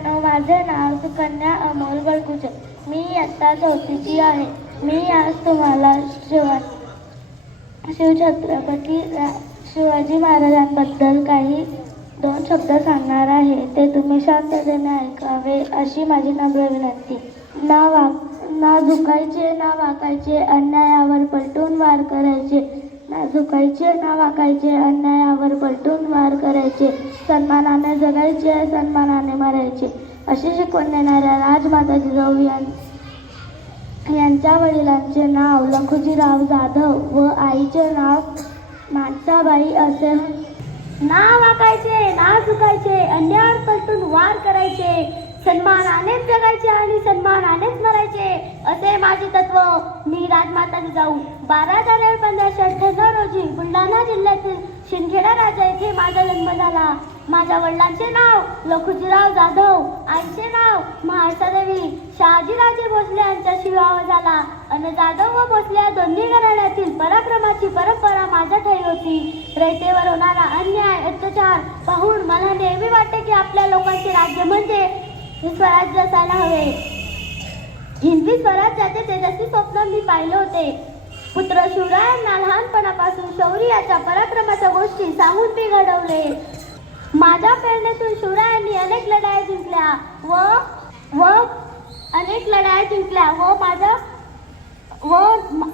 मित्रांनो, माझे नाव सुकन्या अमोल बळगुजे. मी इयत्ता 4ची आहे. मी आज तुम्हाला शिवछत्रपती शिवाजी महाराजांबद्दल काही 2 शब्द सांगणार आहे. ते तुम्ही शांततेने ऐकावे अशी माझी नम्र विनंती. ना झुकायचे, ना वाकायचे, अन्यायावर पलटून वार करायचे. ना झुकायचे, ना वाकायचे, अन्यायावर पलटून वार करायचे. सन्मानाने जगायचे, सन्मानाने मरायचे. अशी शिकवण देणाऱ्या राजमाता जिजाऊ यांच्या वडिलांचे नाव लखुजीराव जाधव व आईचे नाव माणसाबाई असे होते. ना वाकायचे, ना झुकायचे, अन्यायावर पलटून वार करायचे. सन्मानानेच जगायचे आणि सन्मानानेच मरायचे असे माझे तत्व. मी राजमाता जिजाऊ 12 जानेवारी 1598 रोजी बुलढाणा जिल्ह्यातील शिंदखेडा राजा येथे माझा जन्म झाला. माझ्या वडिलांचे नाव लखुजीराव जाधव, आईचे नाव म्हाळसादेवी. शहाजीराजे भोसले यांच्याशी विवाह झाला आणि जाधव व भोसले या दोन्ही घराण्यातील पराक्रमाची परंपरा माझ्या ठायी होती. रयतेवर होणारा अन्याय अत्याचार पाहून मला नेहमी वाटते की आपल्या लोकांचे राज्य म्हणजे स्वराज्य असायला हवे. हिंदवी स्वराज्याचे तेजस्वी स्वप्न मी पाहिले होते. पुत्र शिवरायांना लहानपणापासून शौर्य याच्या पराक्रमाच्या गोष्टी सांगून मी घडवले. माझ्या प्रेरणेतून शिवरायांनी अनेक लढाया जिंकल्या व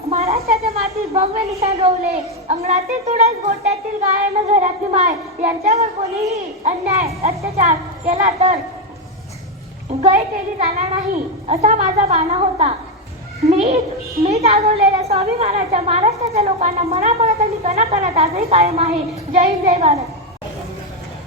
महाराष्ट्राच्या मातीत भव्य निशाण रोवले. अंगणातील तुळस, गोट्यातील गाय न घरातली माय यांच्यावर कोणीही अन्याय अत्याचार केला तर गय केली जाणार नाही असा माझा बाणा होता. मी जागवलेल्या स्वाभिमानाच्या महाराष्ट्राच्या लोकांना मनामनात आणि कणाकणात आजही कायम आहे. जय हिंद, जय भारत.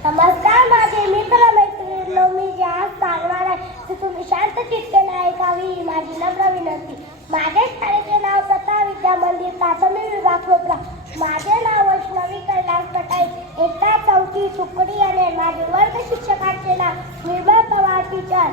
नमस्कार माझे मित्र मैत्रिणींनो, मी जे आज सांगणार आहे ते तुम्ही शांत चित्तेने ऐकावी ही माझी नम्र विनंती. माझे शाळेचे नाव प्रथा विद्या मंदिर प्राथमिक विभाग खोपरा. माझे नाव वैष्णवी कैलास पटाई, इयत्ता 4ची सुकडी याने. माझे वर्ग शिक्षकांचे नाव निर्मळ पवार टीचर.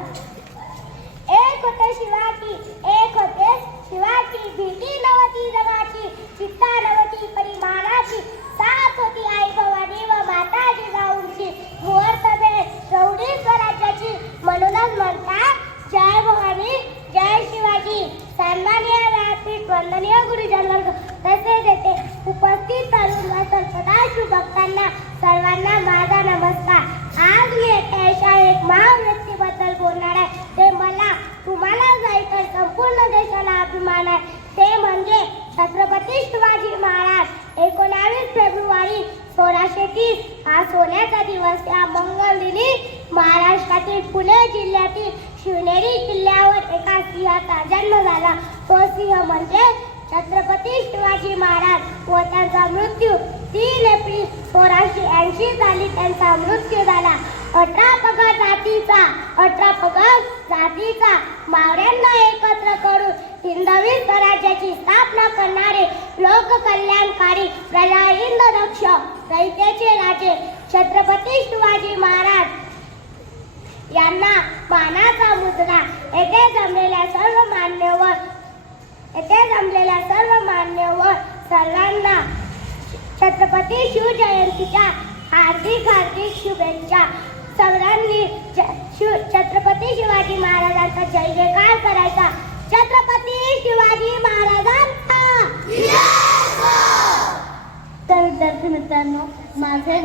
एक होते शिवाजी, एक होते शिवाजी, भीती नव्हती जगाची, चित्ता नव्हती परिमाणाची, साथ होती आई भवानी व माता जिजाऊंची. मुहूर्तमे प्रौढी स्वराज्याची, म्हणूनच म्हणतात जय भवानी जय शिवाजी. सन्माननीय व्यासपीठ, वंदनीय गुरुजन वर्ग, तसेच येथे उपस्थित तरुण व सदाशिव भक्तांना सर्वांना माझा नमस्कार. आज मी अशा एक महान व्यक्तीबद्दल बोलणार आहे. ते मला तुम्हाला जाईल तर संपूर्ण देशाला अभिमान आहे. ते म्हणजे छत्रपती शिवाजी महाराज. 19 फेब्रुवारी 1630 हा सोन्याचा दिवस. या मंगल दिनी महाराष्ट्रातील पुणे जिल्ह्यातील शिवनेरी किल्ल्यावर एका सिंहाचा जन्म झाला. तो सिंह म्हणजे छत्रपती शिवाजी महाराज व त्यांचा मृत्यू 3 एप्रिल 1680 साली त्यांचा मृत्यू झाला. 18 पगड जातीचा मावळ्यांना एकत्र करून हिंदवी स्वराज्याची स्थापना करणारे लोककल्याणकारी प्रजाहिंद रक्ष रयतेचे राजे छत्रपती शिवाजी महाराज यांना मानाचा मुद्रा. येथे जमलेल्या सर्व मान्यवर सर्वांना छत्रपती शिवजयंतीच्या हार्दिक शुभेच्छा. सर्वांनी छत्रपती शिवाजी महाराजांचा जय जयकार करायचा. छत्रपती शिवाजी महाराजांचा. तर विद्यार्थी मित्रांनो, माझे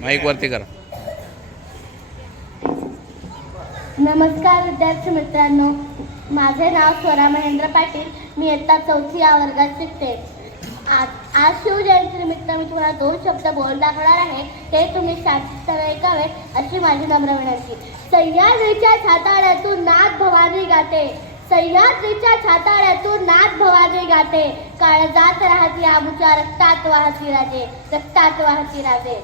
माईक वरती करा. नमस्कार विद्यार्थी मित्रांनो, माझे नाव स्वरा महेंद्र पाटील. मी इयत्ता 4 या वर्गात शिकते. आज शिवजयंतीनिमित्त मी तुम्हाला 2 शब्द बोलून दाखवणार आहे. ते तुम्ही शांतपणे ऐकावे अशी माझी नम्र विनंती. सह्याद्रीच्या छाताड्यातून नाथ भवानी गाते, सह्याद्रीच्या छाताड्यातून नाथ भवानी गाते. काळजात राहती आमुच्या, रक्तात वाहती राजे, रक्तात वाहती राजे.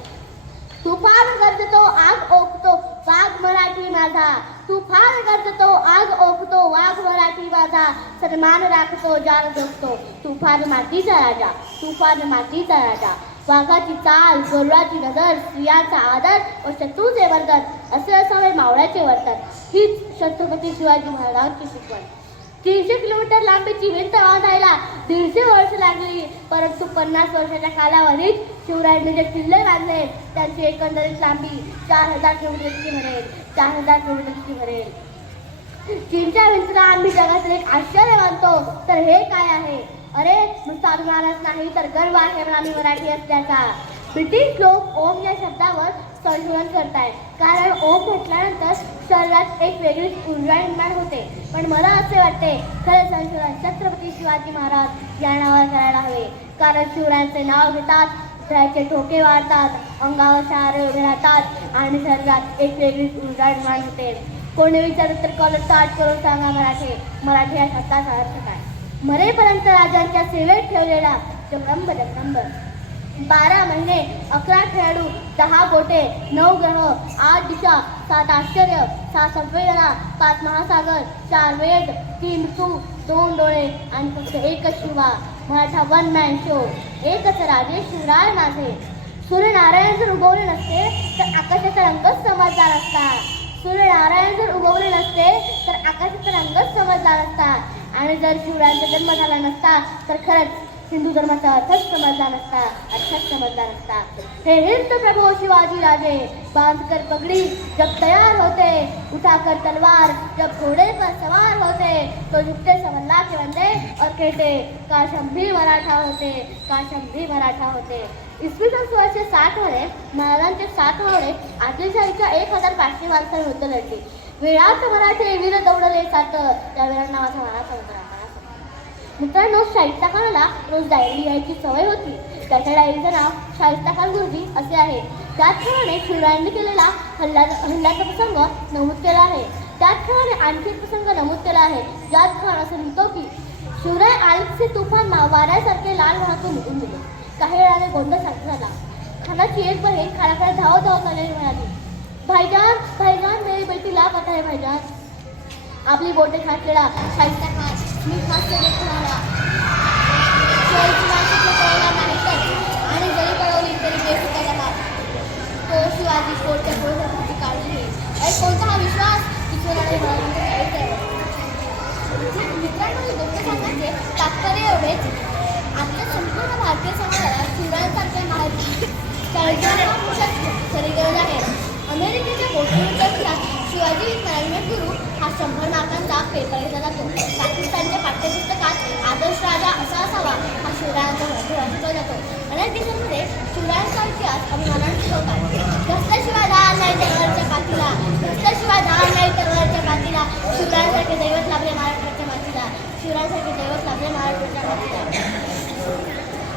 तुफान गरजतो आग ओकतो वाघ मराठी माझा, तुफान गरजतो आग ओकतो वाघ मराठी माझा. सन्मान राखतो जान जगतो तुफान मातीचा राजा, तुफान मातीचा राजा. वाघाची चाल, गरुडाची नजर, स्त्रियांचा आदर व शत्रूचे वर्तन असे असावे मावळ्याचे वर्तन. हीच छत्रपती शिवाजी महाराजांची शिकवण. 300 किलोमीटर लांबीची भिंत बांधायला 150 वर्ष लागली, परंतु 50 वर्षाच्या कालावधीत शिवरायांनी जे किल्ले बांधले त्यांची एकंदरीत लांबी 4000 किलोमीटर इतकी मिळेल. 4000 किलोमीटरची भरेल. चीनच्या भिंतीला आम्ही जगातील एक आश्चर्य मानतो, तर हे काय आहे? अरे नुसता अभिमानच नाही तर गर्व आहे पण आम्ही मराठी असल्याचा. ब्रिटिश लोक ओम या शब्दावर संशोधन करतायत, कारण ओम म्हटल्यानंतर शरीरात एक वेगळीच ऊर्जा निर्माण होते. पण मला असे वाटते खरे संशोधन छत्रपती शिवाजी महाराज या नावावर करायला हवे, कारण शिवरायांचे नाव घेतात, हृदयाचे ठोके वाढतात, अंगावर शहारे उभे राहतात आणि शरीरात एक वेगळीच ऊर्जा निर्माण होते. कोणी विचारत तर कॉलर स्टार्ट करून सांगा मराठी या शब्दाचा अर्थ काय? मरेपर्यंत राजांच्या सेवेत ठेवलेला जगदंब जगदंब. 12 महिने 11 खेळाडू 10 बोटे 9 ग्रह 8 दिशा 7 आश्चर्य 6 संवेदना 5 महासागर 4 वेद 3 ऋतू 2 डोळे आणि फक्त एकच Shiva. Maratha one man show. एकच राजे शिवराय माझे. सूर्यनारायण जर उगवले नसते तर आकाशाचा रंगच समजला नसता. सूर्यनारायण जर उगवले नसते तर आकाशाचा रंगच समजला नसता. आणि जर शिवरायांचा जन्म झाला नसता तर खरंच हिंदू धर्माचा अर्थच समजला नसता. हे हिंद प्रभू शिवाजी राजे बांधकर पगड़ी जब तैयार होते, उठाकर तलवार जब घोड़े पर सवार होते, तो झुकते समल्ला के बंदे और कहते काश हम भी मराठा होते, काश हम भी मराठा होते. इसवी सन 1660 मध्ये महाराजांचे 7 भावडे आदिलशाहीच्या 1500 माणसांविरुद्ध लढली. वेळात मराठे वीर दौडले सात, त्या वीरांना माझा मानाचा उतरा. मित्रांनो, शाहिस्ता खानाला रोज डायरी लिहायची सवय होती. त्याच्या डायरीचं नाव शाहिस्ता खान गुरुजी असे आहे. त्याचप्रमाणे शिवरायांनी केलेला हल्ल्याचा प्रसंग नमूद केला आहे. त्याचप्रमाणे आणखी एक प्रसंग नमूद केला आहे, ज्यात खान असं लिहितो की शिवराय आलसे तुफान वाऱ्यासारखे लाल वाहतून निघून गेले. काही वेळाने गोंधळ शांत झाला. खानाची एक बहीण खानाकडे धावत आलेली म्हणाली, भाईजान भाईजान मेरी बेटी लापता है भाईजान. आपली बोटे खाटलेला शाहिस्ता खान मी फास्ट म्हणाला, शिवाजीची माणसं पळवणार नाही तर आणि जरी पळवली तरी बेसुद्धा जाणार. तो शिवाजी कोर्टच्या पुढे काळजी घेईल. अरे कोणता हा विश्वास की सोनाने मित्रांनो, हे गोष्ट सांगण्याचे तात्पर्य एवढेच, आपल्या संपूर्ण भारतीय समाजाला शिवरायांसारखे माहिती खरी गरज आहे. अमेरिकेच्या पोस्टमॅनच्या शिवाजी मॅनेजमेंट गुरु हा 100 मार्कांचा पेपर लिहिला जातो. पाकिस्तानच्या पाठ्यपुस्तकात आदर्श राजा असा असावा हा शिवरायांचा धडा शिकवला जातो. अनेक देशांमध्ये शिवरायांचा इतिहास अभिमानाने शिकवतात. घसल्याशिवाय धार नाही तलवारच्या काठीला, घसल्याशिवाय धार नाही तलवारच्या काठीला. शिवरायांसारखे दैवत लाभले महाराष्ट्राच्या मातीला, शिवरायांसारखे दैवत लाभले महाराष्ट्राच्या मातीला.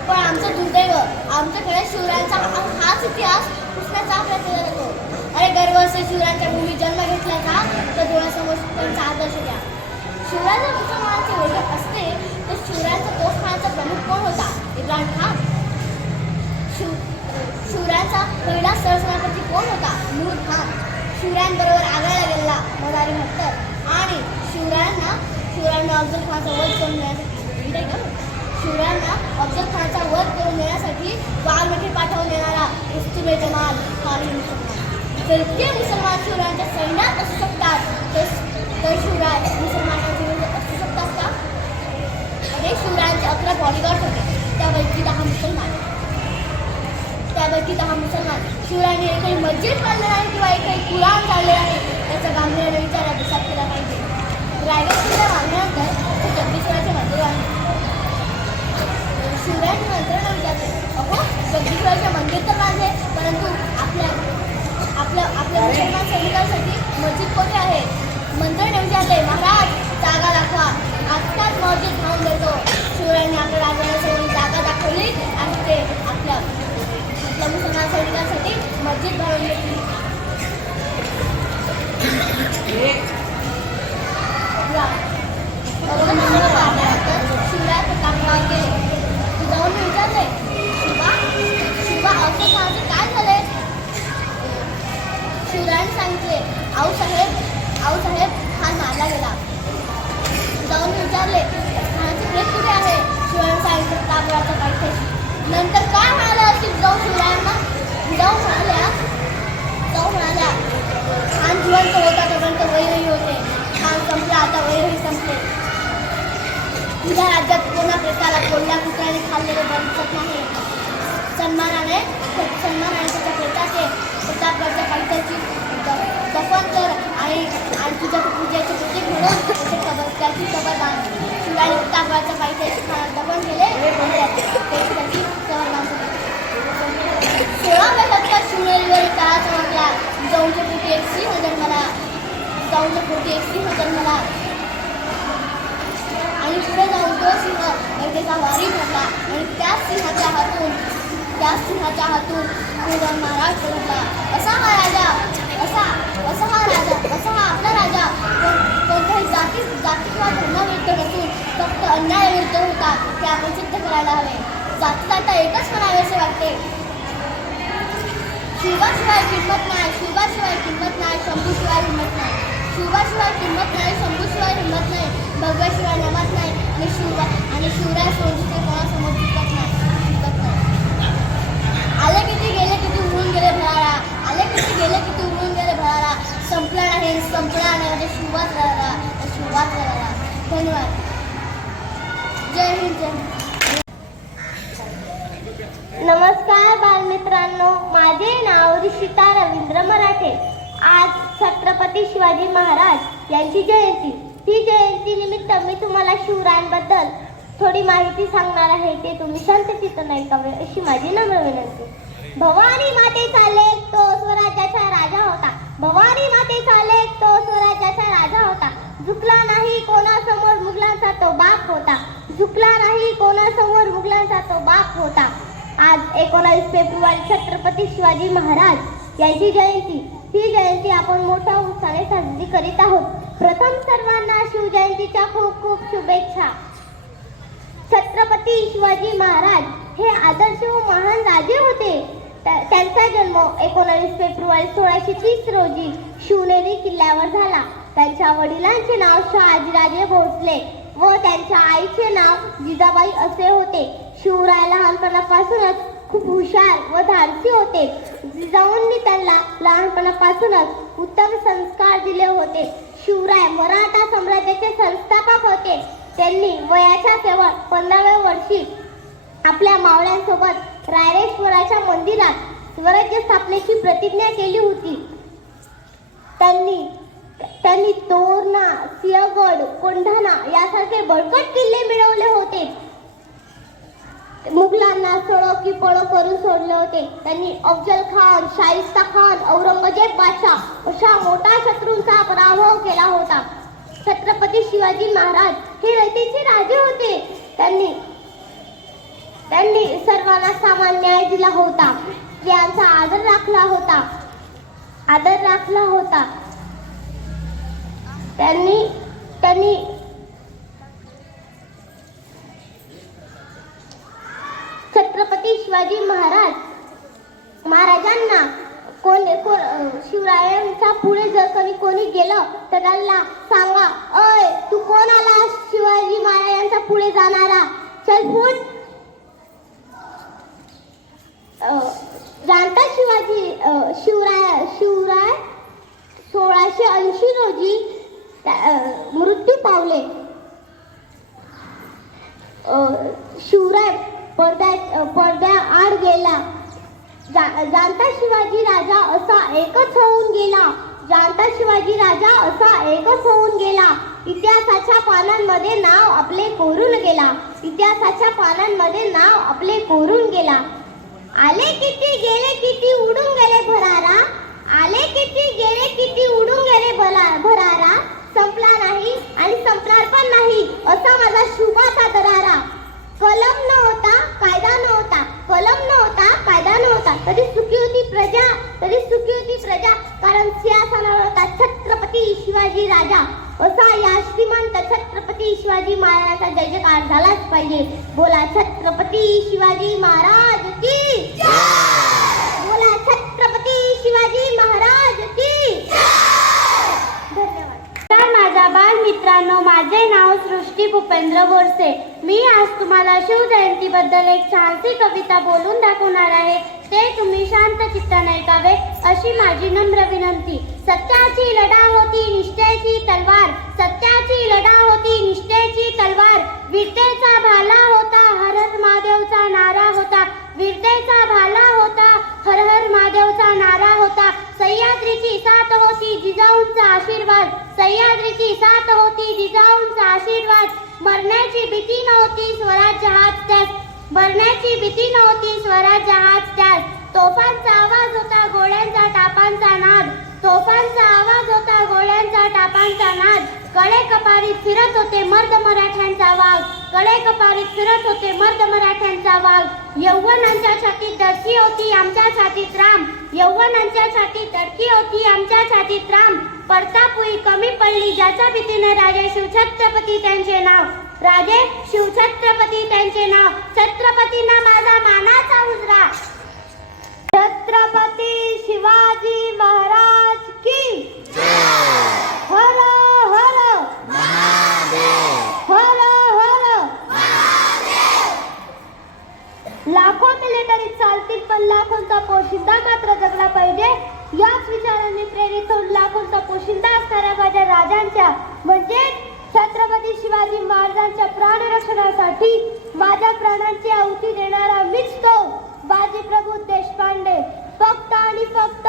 पण आमचं दुर्दैव, आमच्याकडे शिवरायांचा हाच इतिहास पुसण्याचा प्रयत्न केला जातो. अरे गर्व असेल शिवरायांच्या भूमी जन्म घेतल्याचा तर डोळ्यासमोर त्यांचा आदर्श द्या. शिवरायांच्या मुसलमानाचे ओळख असते तर शिवरायांचा तोफखानाचा प्रमुख कोण होता? इम्रान खान. शिवरायांचा पहिला सरसेनापती कोण होता? नूर खान. शिवरायांबरोबर आग्र्याला गेलेला मदारी हत्तर आणि शिवरायांना अफजल खानाचा वध करून देण्यासाठी शिवरायांना वाल्मिकी पाठवून देणारा मुस्लिम जमाल काही मुसलमान. तर इतके मुसलमान शिवरायांच्या सैन्यात असू शकतात तर शिवराय मुसलमानांच्या विरुद्ध असू शकतात का? अनेक शिवरायांचे 11 बॉडीगार्ड होते, त्यापैकी 10 मुसलमान. शिवरायांनी एकही मस्जिद बांधले नाही किंवा एकही कुराण काढले नाही. त्याचा गांभीर्याने विचार अभ्यासात केला पाहिजे. रायगड किल्ला बांधल्यानंतर जगदीश्वराचे मंदिर बांधले. शिवरायांनी मंत्रणा विचारले, अहो जगदीश्वराचे मंदिर तर बांधले, परंतु आपल्या मुसलमान सैनिकांसाठी मस्जिद कोठे आहे? मंत्रणा विचारले, महाराज जागा दाखवा, आत्ताच मस्जिद धावून देतो. शिवरायांनी आपल्या राजाला जागा दाखवली आणि ते आपल्या मुसलमान सैनिकांसाठी मस्जिद बांधून घेतली. शिवराय प्रतापगडावर गेले. जाऊन विचारले, शिवा अफजल खानाचे काय झाले? शिवरायांनी सांगितले, आऊसाहेब खान मारला गेला. जाऊन विचारले, खानाची प्रेत कुठे आहे? शिवरायांनी सांगितले, प्रतापगडाच्या पायथ्याशी. नंतर काय म्हणाले असतील जाऊ शिवरायांना? जाऊ म्हणाल्या खान जिवंत होता तोपर्यंत वैरही होते. खान संपला, आता वैरही संपले. तुझ्या राज्यात कोणा प्रेताला कोल्ह्या कुत्र्याने खाल्लेले बघत नाही. सन्मानाने त्याच्या प्रेताचे प्रतापगडच्या पायथ्याची दफन कर आणि तुझ्या पूजेचे प्रतीक म्हणून त्याची कबर बांध. शिवरायांनी ताकवाच्या पायथ्याशी दफन केले त्याची कबर बांधली. 16व्या शतकात शिवनेरीवरील काळा चमकला. जिजाऊंच्या पोटी एक सिंह जन्मला. आणि पुढे जाऊन तो सिंह लगेचा वारी ठरला आणि त्याच सिंहाच्या हातून शिवराय महाराज जन्मला. असा हा आपला राजा कोणत्याही जाती किंवा धर्माविरुद्ध नसून फक्त अन्यायाविरुद्ध होता हे आपण सिद्ध करायला हवे. जातीला आता एकच म्हणावेसे वाटते, शिवाशिवाय किंमत नाही, शंभूशिवाय हिंमत नाही, भगव्याशिवाय नमत नाही आणि शिवराय सोडून कोणासमोर झुकत नाही. आले किती गेले किती उडून गेले भरारा. संपला नाही म्हणजे शिवाच राहिला. धन्यवाद. जय हिंद. नमस्कार बालमित्रांनो, माझे नाव ऋषिता रवींद्र मराठे. आज छत्रपती शिवाजी महाराज यांची जयंती. ही जयंती निमित्त मी तुम्हाला शिवरायांबद्दल थोडी माहिती सांगणार आहे. ते तुम्ही शांतचित्त ऐकावे अशी माझी नम्र विनंती. भवानी मातेचा लेक तो स्वराज्याचा राजा होता. झुकला नाही कोणासमोर मुघलांचा तो बाप होता. आज 19 फेब्रुवारी छत्रपती शिवाजी महाराज यांची जयंती. ही जयंती आपण मोठ्या उत्साहाने साजरी करीत आहोत. प्रथम सर्वांना शिवजयंतीच्या खूप खूप शुभेच्छा. छत्रपती शिवाजी महाराज हे आदर्श व महान राजे होते. त्यांचा जन्म 19 फेब्रुवारी 1630 रोजी शिवनेरी किल्ल्यावर झाला. त्यांच्या वडिलांचे नाव शहाजीराजे भोसले व त्यांच्या आईचे नाव जिजाबाई असे होते. शिवराय लहानपणापासूनच खूप हुशार व धाडसी होते. जिजाऊंनी त्यांना लहानपणापासूनच उत्तम संस्कार दिले होते. शिवराय मराठा साम्राज्याचे संस्थापक होते. त्यांनी वयाच्या केवळ 15व्या वर्षी आपल्या मावळ्यांसोबत रायरेश्वराच्या मंदिरात स्वराज्य स्थापनेची प्रतिज्ञा केली होती. त्यांनी तोरणा, सिंहगड, कोंढाणा यासारखे बळकट किल्ले मिळवले होते. मुघलांना सळो की पळो करून सोडले होते. त्यांनी अफजल खान, शाहिस्ता खान, औरंगजेब बादशाह अशा मोठ्या शत्रूंचा पराभव केला होता. छत्रपती शिवाजी महाराज हे रयतेचे राजे होते. त्यांनी सर्वांना समान न्याय दिला होता. स्त्रियांचा आदर राखला होता. त्यांनी छत्रपती शिवाजी महाराजांना शिवरायांच्या पुढे जर कोणी गेलं तर त्यांना सांगा, अय तू कोण आला शिवाजी महाराजांच्या पुढे जाणारा, चल फुट. जानता शिवराय 1680 रोजी मृत्यू पावले. शिवराय पडद्याआड गेला. जानता शिवाजी राजा असा एकच होऊन गेला. इतिहासाच्या पानांमध्ये नाव आपले कोरून गेला. आले किती गेले किती उडून गेले भरारा. संपला नाही आणि संपणार पण नाही असा माझा शुभाचा दरारा. कलम नव्हता कायदा नव्हता तरी सुखी होती प्रजा कारण सिंहासनावर होता छत्रपती शिवाजी राजा. असा या श्रीमंत छत्रपती शिवाजी महाराजांचा जय जयकार झालाच पाहिजे. बोला छत्रपती शिवाजी महाराज की जय. बोला छत्रपती शिवाजी महाराज की जय. धन्यवाद. तर माझ्या बाल मित्रांनो, माझे नाव सृष्टी भूपेंद्र बोरसे. मी आज तुम्हाला शिवजयंतीबद्दल एक छानशी कविता बोलून दाखवणार आहे. ते तुम्ही शांत चित्ताने ऐकावे अशी माझी नम्र विनंती. सत्याची लढा होती निष्ठेची तलवार. वीरतेचा भाला होता हर हर महादेवचा नारा होता. सह्याद्रीची सात आशीर्वाद, सह्याद्रीची साथ होती जिजाऊंचा आशीर्वाद, मरण्याची भीती नव्हती स्वराज्य हाच त्यास, मरण्याची भीती नव्हती स्वराज्य हाच त्यास, तोफांचा आवाज होता गोळ्यांचा टापांचा नाद, तोफांचा आवाज होता गोळ्यांचा टापांचा नाद, कडे कपारीत फिरत होते मर्द मराठ्यांचा वाघ, कडे कपारीत फिरत होते मर्द मराठ्यांचा वाघ, यौवनांच्या छातीत धडकी होती आमच्या छातीत राम, यौवनांच्या छातीत धडकी होती आमच्या छातीत राम, परतापुई कमी पडली ज्याच्या भीतीने राजे शिवछत्रपती त्यांचे नाव, राजे शिवछत्रपती त्यांचे नाव, छत्रपतींना माझा मानाचा उजरा. छत्रपती शिवाजी महाराज की हर हर हर हर. लाखो मिलिटरी चालतील पण लाखोंचा पोशिंदा मात्र जगला पाहिजे. याच विचारांनी प्रेरित होऊन लाखोंचा पोशिंदा असणाऱ्या माझ्या राजांच्या म्हणजे छत्रपती शिवाजी महाराजांच्या प्राणरक्षणासाठी माझ्या प्राणांची आहुती देणारा मीच तो बाजीप्रभू देशपांडे. फक्त आणि फक्त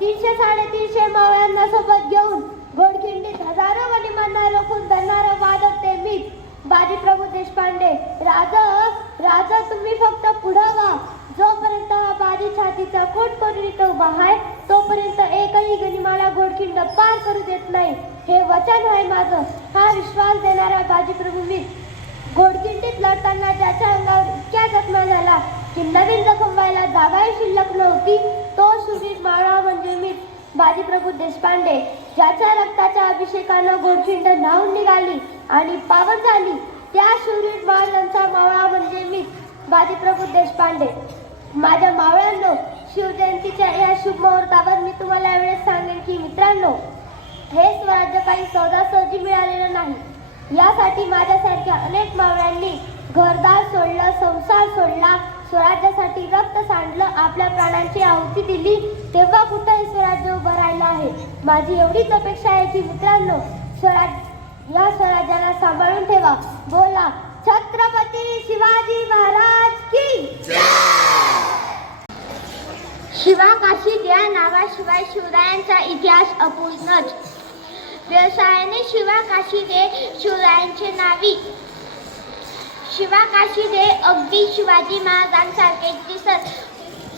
300-350 मावळ्यांना सोबत घेऊन घोडखिंडीत हजारो गनिमांना रोखून धरणारं वादक ते मीच बाजीप्रभू देशपांडे. राजा तुम्ही फक्त पुढं व्हा. जोपर्यंत हा बाजी छातीचा कोट करून इथं उभा आहे तोपर्यंत एकही गनिमाला घोडखिंड पार करू देत नाही. हे वचन आहे माझं. हा विश्वास देणारा बाजीप्रभू मीच. घोडखिंडीत लढताना ज्याच्या अंगावर इतक्या जखमा झाला की नवीन जखम व्हायला जागाही शिल्लक नव्हती तो शूरवीर मावळा म्हणजे मीच बाजीप्रभू देशपांडे. ज्याच्या रक्ताच्या अभिषेकानं घोडखिंड न्हाऊन निघाली आणि पावन झाली त्या शूरवीर महाराजांचा मावळा म्हणजे मीच बाजीप्रभू देशपांडे. माझ्या मावळ्यांनो, शिवजयंतीच्या या शुभ मुहूर्तावर मी तुम्हाला यावेळेस सांगेन की मित्रांनो, हे स्वराज्य काही सहजासहजी मिळालेलं नाही. यासाठी माझ्यासारख्या अनेक मावळ्यांनी घरदार सोडलं, संसार सोडला, स्वराज्यासाठी रक्त सांडलं, आपल्या प्राणांची आहुती दिली, तेव्हा कुठंही स्वराज्य उभं राहिलं आहे. माझी एवढीच अपेक्षा आहे की मित्रांनो, या स्वराज्याला सांभाळून ठेवा. बोला छत्रपती शिवाजी महाराज की. शिवा काशी या नावाशिवाय शिवरायांचा इतिहास अपूर्णच. व्यवसायाने शिवा काशी दे शिवरायांचे नावी. शिवा काशी दे अगदी शिवाजी महाराजांसारखे दिसत.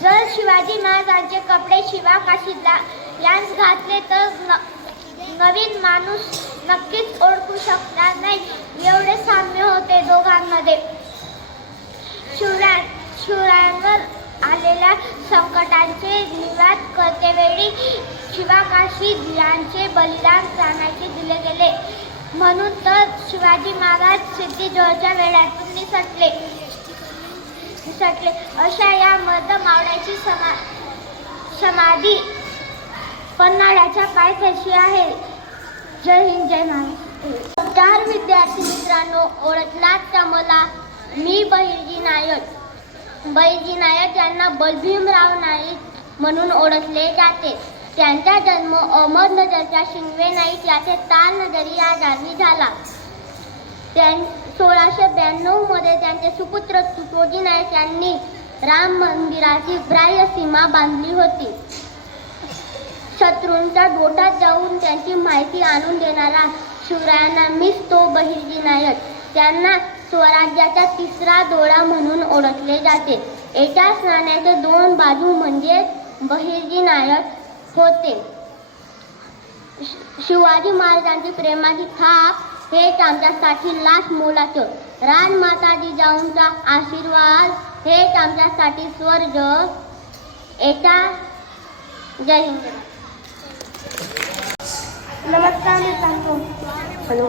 जर शिवाजी महाराजांचे कपडे शिवा काशीला यांस घातले तर नवीन माणूस नक्कीच ओळखू शकणार नाही. एवढे साम्य होते दोघांमध्ये. शिवरायांवर आलेल्या संकटांचे निवारण करतेवेळी शिवा काशी यांचे बलिदान प्राणाचे दिले गेले. म्हणून तर शिवाजी महाराज सिद्धी-जोहरच्या वेळातून निसटले. अशा या मर्द मावळ्याची समाधी पन्हाळ्याच्या पायथ्याशी आहे. जय हिंद, जय महाराष्ट्र. नमस्कार विद्यार्थी मित्रांनो, ओळखलात का मला? मी बहिर्जी नायक. बहिर्जी नायक यांना बलभीमराव नाईक म्हणून ओळखले जाते. त्यांचा जन्म अहमदनगरच्या शिंगवे नाईक याचे तालनगरी या गावी झाला. 1692 मध्ये त्यांचे सुपुत्र तुकोजी नाईक यांनी राम मंदिराची बाह्य सीमा बांधली होती. शत्रूंच्या गोटात जाऊन त्यांची माहिती आणून देणारा शिवरायांना मीच तो बहिर्जी नायक. त्यांना स्वराज्याचा तिसरा डोळा म्हणून ओळखले जाते. एकाच नाण्याचे दोन बाजू म्हणजे बहिर्जी नायक होते. शिवाजी महाराजांची प्रेमाची थाप हेच आमच्यासाठी लाख मोलाचं. राजमाता जिजाऊंचा आशीर्वाद हेच आमच्यासाठी स्वर्ग. एका जय हिंद. नमस्कार मित्रांनो. हॅलो.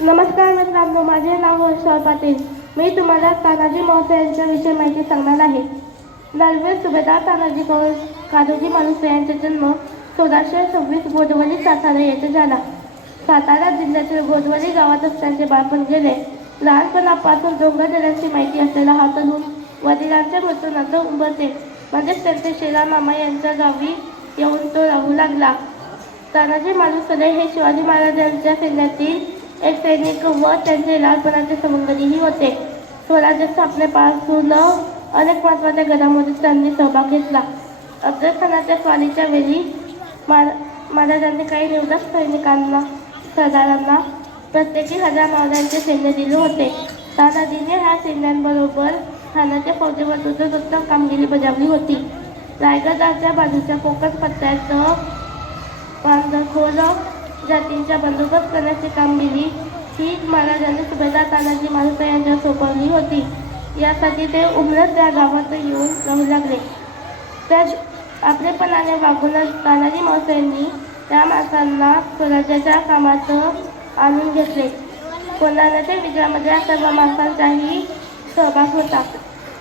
नमस्कार मित्रांनो, माझे नाव हर्षल पाटील. मी तुम्हाला तानाजी मालुसरे यांच्याविषयी माहिती सांगणार आहे. नरवीर सुभेदार तानाजी कान्होजी मालुसरे यांचा जन्म 1626 गोदवली सातारा येथे झाला. सातारा जिल्ह्यातील गोदवली गावातच त्यांचे बालपण गेले. लहानपणापासून डोंगरदऱ्यांची माहिती असलेला हा तरुण वडिलांच्या मृत्यूनंतर उंबरते म्हणजेच त्यांचे शेला मामा यांच्या गावी येऊन तो राहू लागला. तानाजी मालुसरे हे शिवाजी महाराजांच्या सैन्यातील एक सैनिक व त्यांचे लहानपणाचे सवंगडीही होते. स्वराज्य स्थापनेपासून अनेक महत्त्वाच्या घडामोडीत त्यांनी सहभाग घेतला. अफजल खानाच्या स्वारीच्या वेळी महाराजांनी काही निवडक सैनिकांना सरदारांना प्रत्येकी 1000 मावळ्यांचे सैन्य दिले होते. तानाजीने ह्या सैन्यांबरोबर खानाच्या फौजेवर उत्तम कामगिरी बजावली होती. रायगडाच्या बाजूच्या फोकस पट्ट्यात बांधखोर जातींचा बंदोबस्त करण्याची कामगिरी ही महाराजांनी सुभेदार तानाजी मालुसरे यांच्यावर सोपवली होती. यासाठी ते उमरत या गावात येऊन राहू लागले. त्या आपलेपणाने वागून तानाजी मालुसरेंनी त्या माणसांना स्वराज्याच्या कामात आणून घेतले. कोल्हाण्याच्या विजयामध्ये या सर्व माणसांचाही सहभाग होता.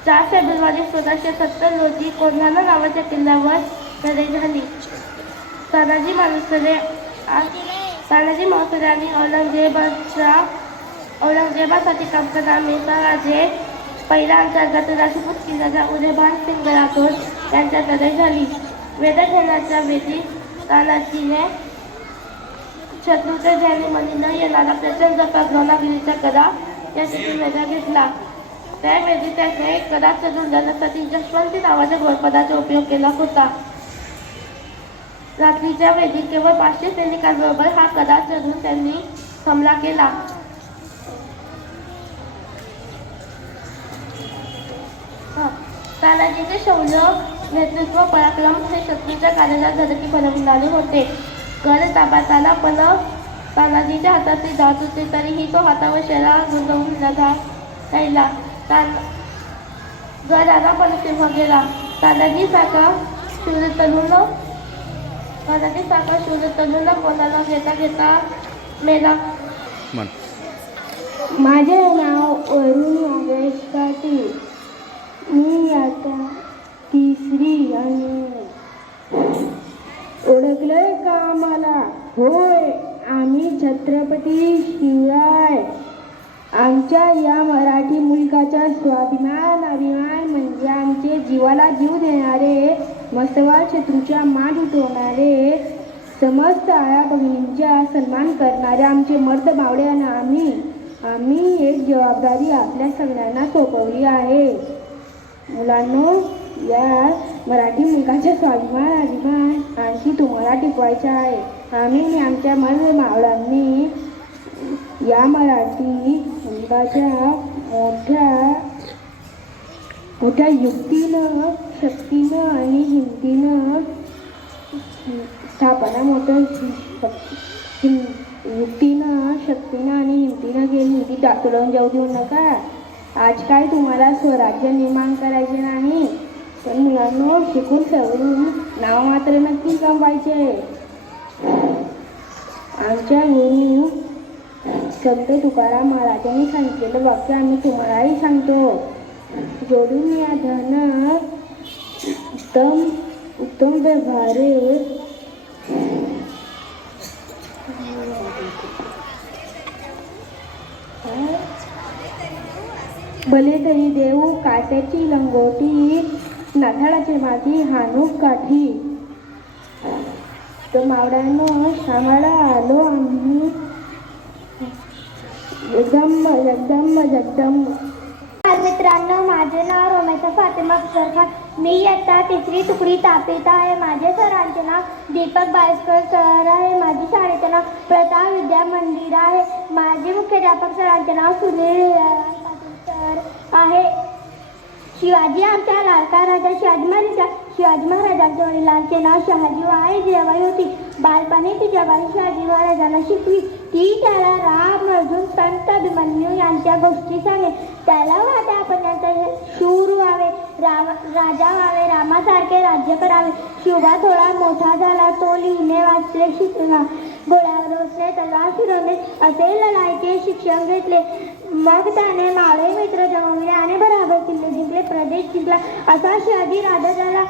4 फेब्रुवारी 1670 रोजी कोल्हाणा नावाच्या किल्ल्यावर लढाई झाली. तानाजी मालुसरे आणि औरंगजेबासाठी काम करणारा मेहता राजे पहिला अंतर्गत राजपूत किल्ल्याचा उदयभान सिंग राठोड यांच्यात लढाई झाली. वेढा घेण्याच्या वेळी तानाजीने शत्रूच्या जैनीमध्ये न येणारा प्रचंड द्रोणागिरीचा गदा यासाठी वेढा घेतला. त्यावेळी त्याने गदा चढून जाण्यासाठी जसवंती नावाच्या घोडपदाचा उपयोग केला होता. रात्रीच्या वेळी केवळ 500 सैनिकांबरोबर हा गदा चढून त्यांनी हमला केला. तानाजीचे शौर्य, नेतृत्व, पराक्रम हे शत्रूच्या कार्याला धडकी बनविणारे होते. गड ताब्यात आला, पण तानाजीच्या हाताचे जात होते तरीही तो हातावर शेरा गुंतवून राहिला. गड आला पण तेव्हा गेला. तानाजी सारखा शूर तरुण कोणाला घेता मेला. माझे नाव अरुण योगेश पाटील. मी आता 3री आणि ओळखलंय का मला? होय, आम्ही छत्रपती शिवराय. आमच्या या मराठी मुलकाचा स्वाभिमान अभिमान म्हणजे आमचे जीवाला जीव देणारे, मस्तवार शत्रूच्या मान उठवणारे, समस्त आया भगिनींचा सन्मान करणारे आमचे मर्द मावळे आणि आम्ही एक जबाबदारी आपल्या सगळ्यांना सोपवली आहे. मुलांनो, या मराठी मुलकाचा स्वाभिमान अभिमान आणखी तुम्हाला टिकवायचा आहे. आम्ही आमच्या मर्द मावळांनी या मराठी मुलकाच्या मोठ्या युक्तीनं, शक्तीनं आणि हिमतीनं युक्तीनं, शक्तीनं आणि हिमतीनं गेली. ती टाकळून जाऊ देऊ नका. आज काय तुम्हाला स्वराज्य निर्माण करायचे नाही, पण मुलांनो शिकून सवरून नाव मात्र नक्की कमवायचे. आमच्या गुरु संत तुकाराम महाराजांनी सांगितलेलं वाक्य आम्ही तुम्हालाही सांगतो. जोडून या धन उत्तम व्यवहारे भले तरी देऊ काट्याची लंगोटी, नाठाळाची माती हाणूक काठी. तर मावळ्यांनो, श्यामाला आलो आम्ही जगदम. मित्रांनो, माझे नाव रमेश फातिमा खान. मी इयत्ता 3री तुकडी तापीत आहे. माझे सरांचे नाव दीपक बायस्कर सर आहे. माझी शाळेचे नाव प्रथा विद्या मंदिर आहे. माझे मुख्याध्यापक सरांचे नाव सुनील सर आहे. शिवाजी आमच्या लाडका राजा शिवाजी महाराजांच्या वडिलांचे नाव शहाजी आई जिजाबाई होती. बालपणी ती जगाने शिवाजी महाराजांना शिकवी. ती त्याला राम, अर्जुन, संत अभिमन्यू यांच्या गोष्टी सांगे. त्याला वाटे आपण त्यांचा शूर व्हावे, राजा व्हावे, रामासारखे राज्य करावे. शिवबा थोडा मोठा झाला, तो लिहिणे वाचले शिकला. घोड्यावर बसले, तलवार फिरवणे असे लढाईचे शिक्षण घेतले. मग त्याने मावळे मित्र जमवले आणि बराबर किल्ले जिंकले, प्रदेश जिंकला. असा शिवाजी राजा झाला.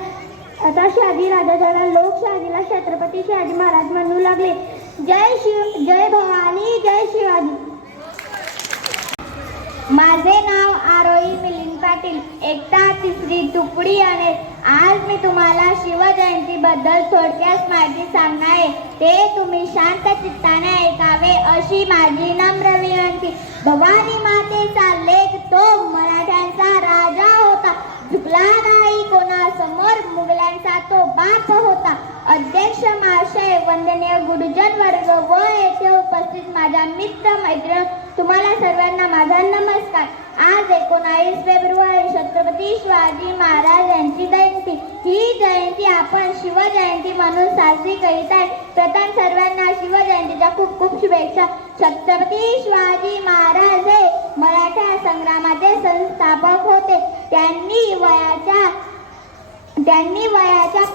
लोक शहाजीला छत्रपती शिवाजी महाराज म्हणू लागले. जय भवानी, जय शिवाजी. माझे नाव आरोही मिलिंद पाटील, इयत्ता 3री तुकडी आहे. आज मी तुम्हाला शिवजयंतीबद्दल थोडक्यात माहिती सांगणार आहे. ते तुम्ही शांत चित्ताने ऐकावे अशी माझी नम्र विनंती. भवानी मातेचा लेक तो मराठ्यांचा राजा होता. चुकला नाही कोणासमोर, मुघलांचा तो बाप होता. अध्यक्ष महाशय, वंदनीय गुरुजन वर्ग व येथे उपस्थित माझ्या मित्र मैत्रिणी, तुम्हाला सर्वांना माझा नमस्कार. आज 19 फेब्रुवारी छत्रपती शिवाजी महाराज यांची जयंती. ही जयंती आपण शिवजयंती म्हणून साजरी करीत आहे. प्रथम सर्वांना शिवजयंतीच्या खूप खूप शुभेच्छा. छत्रपती शिवाजी महाराज हे मराठा संग्रामाचे संस्थापक होते. त्यांनी वयाच्या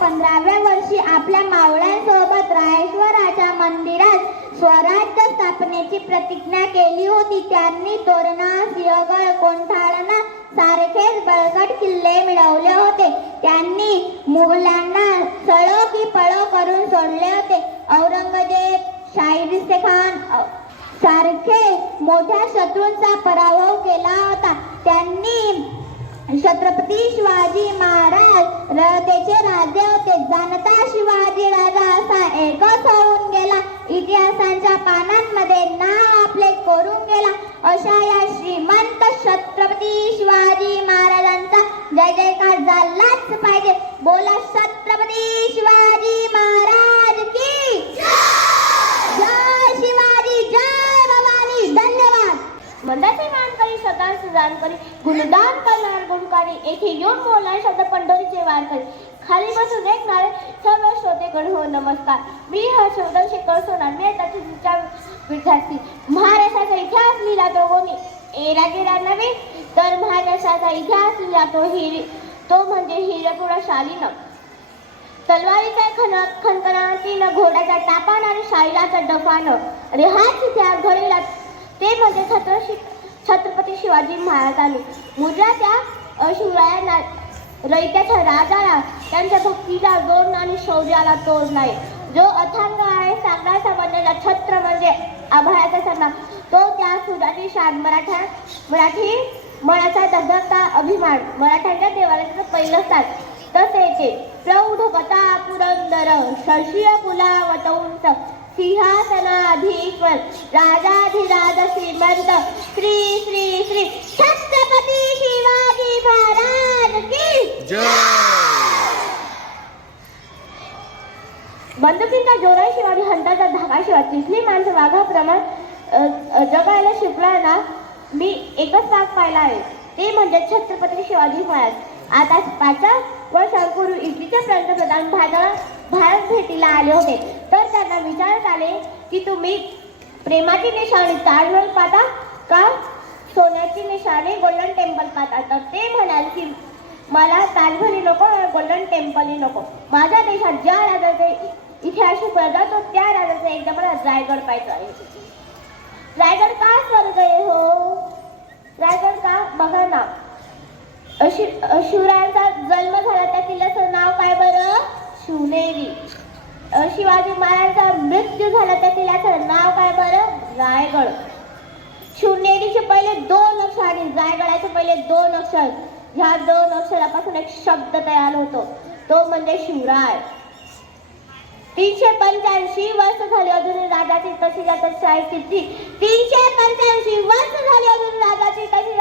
15व्या वर्षी आपल्या मावळ्यांसोबत रायेश्वराच्या मंदिरात स्वराज्य स्थापनेची प्रतिज्ञा केली होती. त्यांनी तोरणा, सिंहगड, कोंढाणा सारखेच बळकट किल्ले मिळवले होते. त्यांनी मुघलांना सळो की पळो करून सोडले होते. औरंगजेब, शाहिस्तेखान सारखे मोठ्या शत्रूंचा पराभव केला होता. त्यांनी छत्रपती शिवाजी महाराज रयतेचे राजे होते. जाणता शिवाजी राजा असा एकच होऊन गेला, इतिहासाच्या पानांमध्ये नाव आपले कोरून गेला. अशा या श्रीमंत छत्रपती शिवाजी महाराजांचा जय जयकार झालाच पाहिजे. बोला छत्रपती शिवाजी महाराज की जय. शिवाजी जय. भवानी. धन्यवाद. मंदाचे मानकरी, सदांचे जाणकरी, गुणदान करणार गुणकारी, येथे येऊन बोलणार शब्द पंढरीचे वारकरी, खाली बसून ऐकणारे सर्व श्रोतेगण हो नमस्कार. मी हर्षवर्धन शेखर सोनार, मी त्याच्या विद्यार्थी. महाराष्ट्राचा इतिहास लिहिला तो कोणी एरा गेला नव्हे, तर महाराष्ट्राचा इतिहास लिहिला तो म्हणजे हिरपुरा शालीनं. तलवारीचा खणखणाटीनं, घोड्याच्या टापानं आणि शाहिराचा डफानं, आणि हाच इतिहास घडविला ते म्हणजे छत्रपती शिवाजी महाराजांनी. मुद्राच्या शिवरायांना, रयत्याच्या राजाला, त्यांच्या भक्तीला जोड आणि शौर्याला तोड नाही. जो अथांग आहे सागराचा बनलेला छत्र म्हणजे आभाळाचा सन्मान, तो त्या सुराची शान, मराठी मनाचा दगदगता अभिमान, मराठ्यांच्या देवाला पहिलं स्थान. तसेच प्रौढ कथा पुरंदर, शशीय पुलावत उंच, सिंहासनाधीश्वर, राजाधिराज श्रीमंत, श्री श्री श्री छत्रपती शिवाजी महाराज की जय. बंदुकींचा जोरा शिवाजी, हंताचा धागा शिवाजी, तिथली माणसं वाघाप्रमाणे जगायला शिकला ना. मी एकच भाग पाहिला आहे, ते म्हणजे छत्रपती शिवाजी महाराज. आता 5 वर्षांपूर्वी इटलीचे पंतप्रधान भारत भेटीला आले होते. तर त्यांना विचारण्यात आले की तुम्ही प्रेमाची निशाणी ताजमहल पाहता का सोन्याची निशाणी गोल्डन टेम्पल पाहता? तर ते म्हणाले की मला ताजमहल नको, गोल्डन टेम्पलही नको. माझ्या देशात ज्या राजाचे इतिहास शिकवला जातो त्या राजाचा एकदा मला रायगड पाहायचा आहे. रायगड का स्वर्ग आहे हो? रायगड का? बघा ना, शिवरायांचा जन्म झाला त्या किल्ल्याचं नाव काय बरं? शिवनेरी. शिवाजी महाराजांचा मृत्यू झाला त्या किल्ल्याचं नाव काय बरं? रायगड. शिवनेरीचे पहिले 2 अक्षर आणि रायगडाचे पहिले 2 अक्षर, ह्या 2 अक्षरापासून एक शब्द तयार होतो, तो म्हणजे शिवराय. 385 वर्ष झाली अजून राजाची तशी शाही कीर्ती. 385 वर्ष झाली अजून राजाची तशी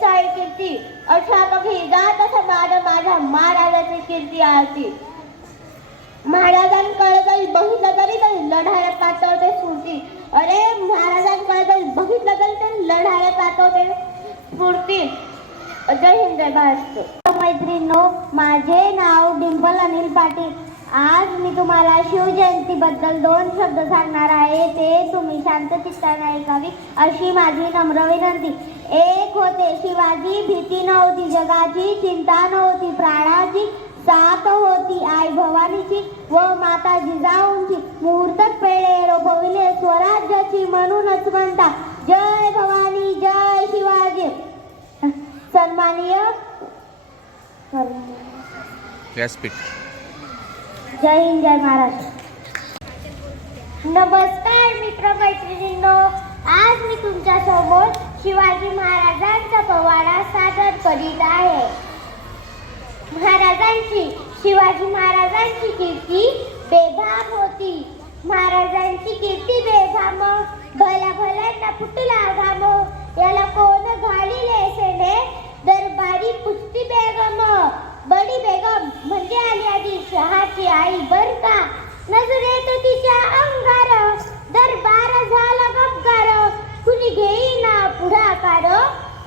शाही कीर्ती. 18 पक्षी जात असं माझ्या महाराजाची कीर्ती आरती. महाराजांकडे बघितलं तरी लढायला पाठवते स्फूर्ती. अरे महाराजांकडे बघितलं तरी ते लढायला पाठवते स्फूर्ती. जय हिंद, जय महाराष्ट्र. मैत्रिणींनो, माझे नाव डिंपल अनिल पाटील. आज मी तुम्हाला शिवजयंतीबद्दल 2 शब्द सांगणार आहे. ते तुम्ही शांत चित्ताने ऐकावी अशी माझी नम्र विनंती. एक होते शिवाजी, भीती नव्हती जगाची, चिंता नव्हती प्राणाची, साथ होती आई भवानीची व माता जिजाऊंची. मुहूर्त पेळे रोपविले स्वराज्याची, म्हणूनच म्हणता जय भवानी जय शिवाजी. सन्माननीय व्यासपीठ. जय हिंद, जय महाराष्ट्र. नमस्कार मित्र मैत्रिणींनो, आज मी तुमच्या समोर शिवाजी महाराजांचा पोवाडा सादर करीत आहे. शिवाजी महाराजांची कीर्ती बेभाम होती. महाराजांची कीर्ती बेभाम, भल्या भल्यांना फुटला घाम. याला कोण घालिले शेणे, दरबार हमारी कुस्ती बेगम बडी बेगम म्हणजे आली आधी शहाची आई बर का. नजरेत तिच्या अंगार दरबार झाला गपगार. कुणी घेईना पुढाकार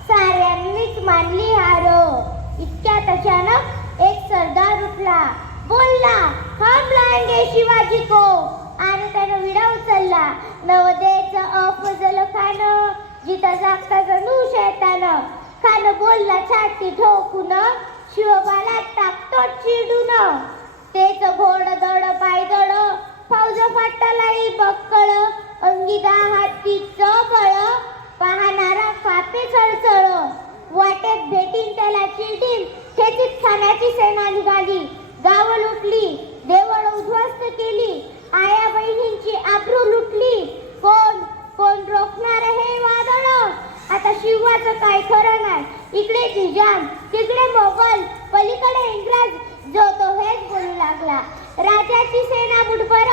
साऱ्यांनीच मानली हार. इतक्यात अचानक एक सरदार उठला बोलला हम लाएंगे शिवाजी को. आणि त्यानं विडा उचलला नवदेचं अफजल खान जिथं जागता जणू शैतान. खान बोलला छाती ठोकून शिवबाला टाकतो चिडून. तेच घोड दड पाय दड फौज फाटलाई बक्कळ. अंगिदा हातीचं बळ पाहणारा कापे चळचळ. वाटेत भेटीन त्याला चिडीन खेचीत खाण्याची सेना निघाली. गाव लुटली देवळ उद्ध्वस्त केली. आया बहिणींची आबरू लुटली. कोण कोण रोखणार हे वादळ. आता शिवाचं काय खरं नाही. इकडे निजाम तिकडे मोगल पलीकडे इंग्रज जो तो हेच बोलू लागला. राजाची सेना मुठभर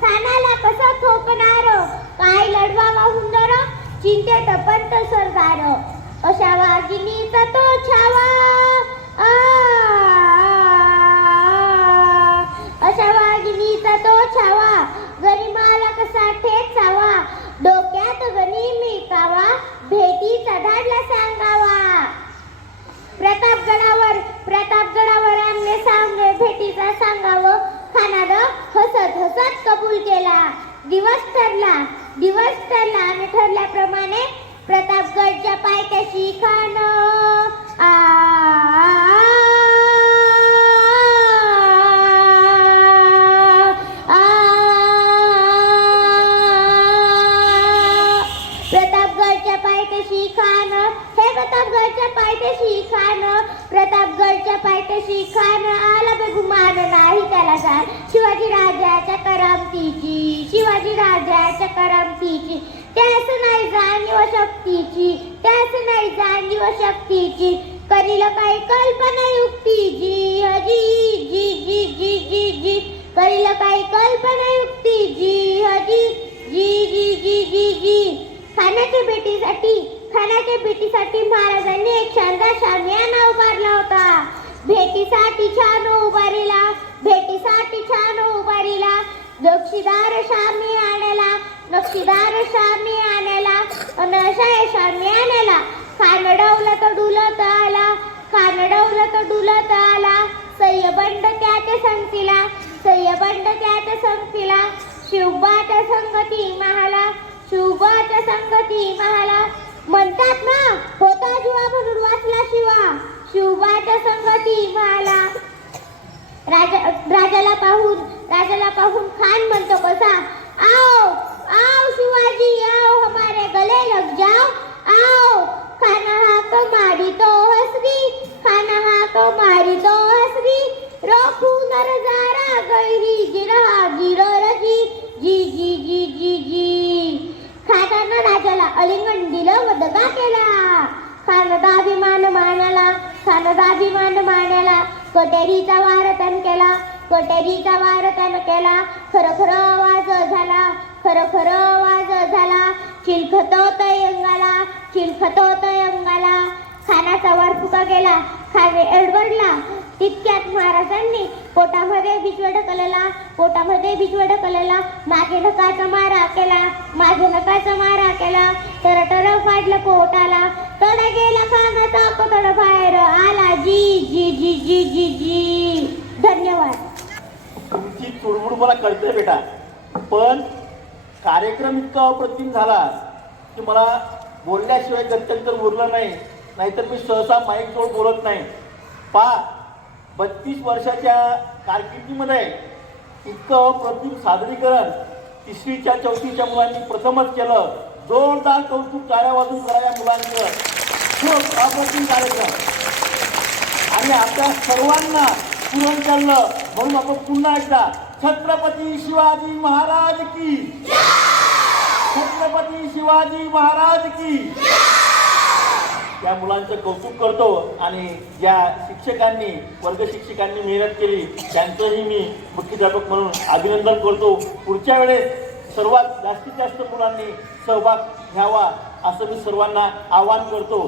खानाला कसं थोपणार. काय लढवावा हुंदर चिंतेत पंत सरदार. अशा वाघिणीचा तो छावा अशा वाघिणीचा तो छावा गरिमाला कसा ठेचावा. डोक्यात गनिमी कावा भेटीचा धाडला सांगावा. प्रतापगडावर आमने सामने भेटीचा सांगावं. खानानं हसत हसत कबूल केला. दिवस ठरला आणि ठरल्याप्रमाणे प्रतापगडच्या पायथ्याशी खान प्रतापगडच्या पायथ्याशी खान हे प्रतापगडच्या पायथ्याशी खान आला बेगुमान नाही त्याला जाण. शिवाजी राजाच्या करामतीची त्यास नाही जाणीव शक्तीची. करील काही कल्पना युक्तीची हजी जी जी जी जी जी. करील काही कल्पना युक्तीची हजी जी जी जी जी जी. खानाच्या भेटीसाठी महाराजांनी एक शानदार शामियाना उभारला होता. भेटीसाठी छान उभारीला नक्षीदार शामियान्याला खानडवलं तर डुलत आला. सय्यबंड त्याच्या संगतीला शिवबाच्या संगती महाला. म्हणतात ना होता जीवा म्हणून वाचला शिवा. शिवबाच्या संगती महाला. राजाला पाहून खान म्हणतो कसा आओ आओ शिवाजी आओ हमारे गले लग जाओ आओ. खाना हाक मारी तो हसरी रोखू नरजारा गैरी गिरहा गिररजी जी जी जी जी जी. खानानं राजाला अलिंगन दिलं व दगा केला. खानदाभिमान मानाला कटेरीचा वार त्यानं केला. खर आवाज झाला. चिलखतो अंगाला. खानाचा वार फुका गेला. खाने एडवडला. तितक्यात महाराजांनी पोटामध्ये बिजव ढकलला. मागे नकाचा मारा केला. टर फाडलं पोटाला. तड गेला खानाचा कोतड बाहेर आला जी जी जी जी जी जी. धन्यवाद. तुमची चुडबुड मला कळते बेटा, पण कार्यक्रम इतका अप्रतिम झाला की मला बोलल्याशिवाय गत्यंतर उरलं नाही. नाहीतर मी सहसा माईक जवळ बोलत नाही. 32 वर्षाच्या कारकिर्दीमध्ये इतकं अप्रतिम सादरीकरण 3रीच्या 4थीच्या मुलांनी प्रथमच केलं. जोरदार कौतुक टाळ्या वाजून करा या मुलांचं. खूप अप्रतिम कार्यक्रम आणि आपल्या सर्वांना पूर्ण चाललं. म्हणून आपण पुन्हा एकदा छत्रपती शिवाजी महाराज की, छत्रपती शिवाजी महाराज की त्या मुलांचं कौतुक करतो. आणि ज्या शिक्षकांनी वर्ग शिक्षकांनी मेहनत केली त्यांचंही मी मुख्याध्यापक म्हणून अभिनंदन करतो. पुढच्या वेळेस सर्वात जास्तीत जास्त मुलांनी सहभाग घ्यावा असं मी सर्वांना आवाहन करतो.